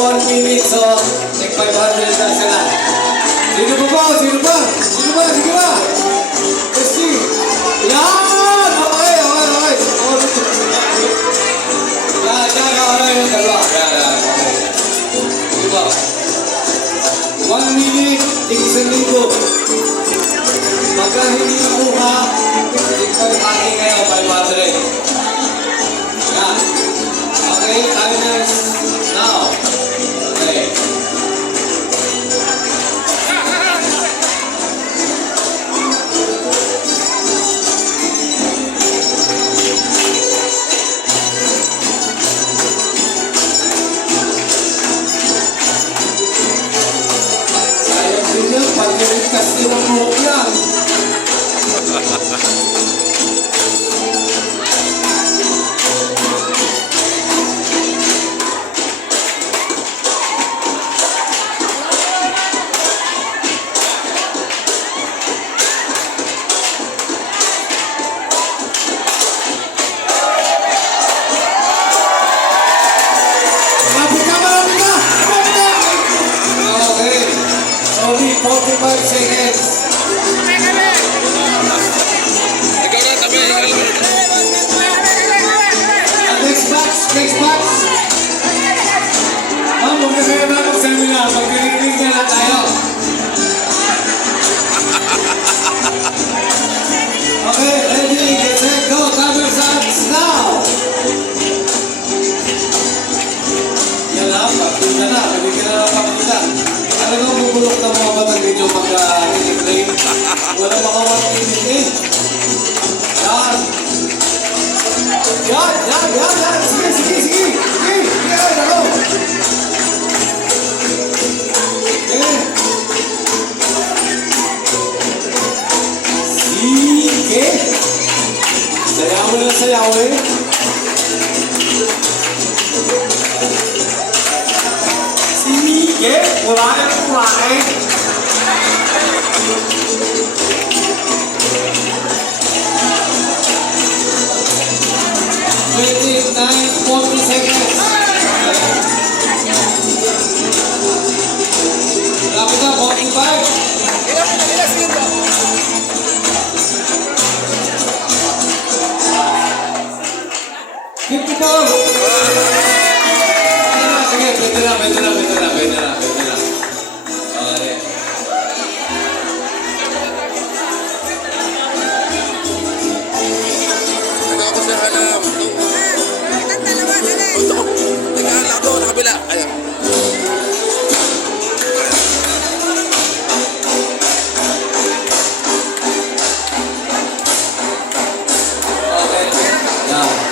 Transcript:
1 minute. So, take 500 lang sila. Sino pa ba? Sino pa? Sino ba? Sige ba? Let's see. Yan! Okay, okay, okay. Yan, okay. Dalawa. Yan, okay. Sige ba? 1 minute, isang linggo. Pagka hindi nakuha, ipag-hati kayo, 500. Yan. Okay, timers. Now. Okay. Sayang din yun, pag-irit kasi yung buhok yan. Okay. Only 45 seconds. Next batch, next batch. Ma'am, huwag na kayo na mag-seminar. Mag-rinig na lang tayo. Okay, ready, get set, go. Timer starts now. Yan lang, pagpunta na. Bibigyan na lang pagpunta. Alam mo, bubulok na mga batang ninyo pagka-in-play. Wala makawag-in eh. Yan. Yan, yan, yan, yan. Sige, sige, sige. Sige, sige, ano? Sige. Sige. Sayawin na sayawin. Sige. Kurain, kurain. Waiting 9-40 seconds. Lapit na, 45. Sige, pwede na. Okay. Ano ako sa halam? Punta ko. Nag-aala ako na kabila. Ayan. Okay. Now.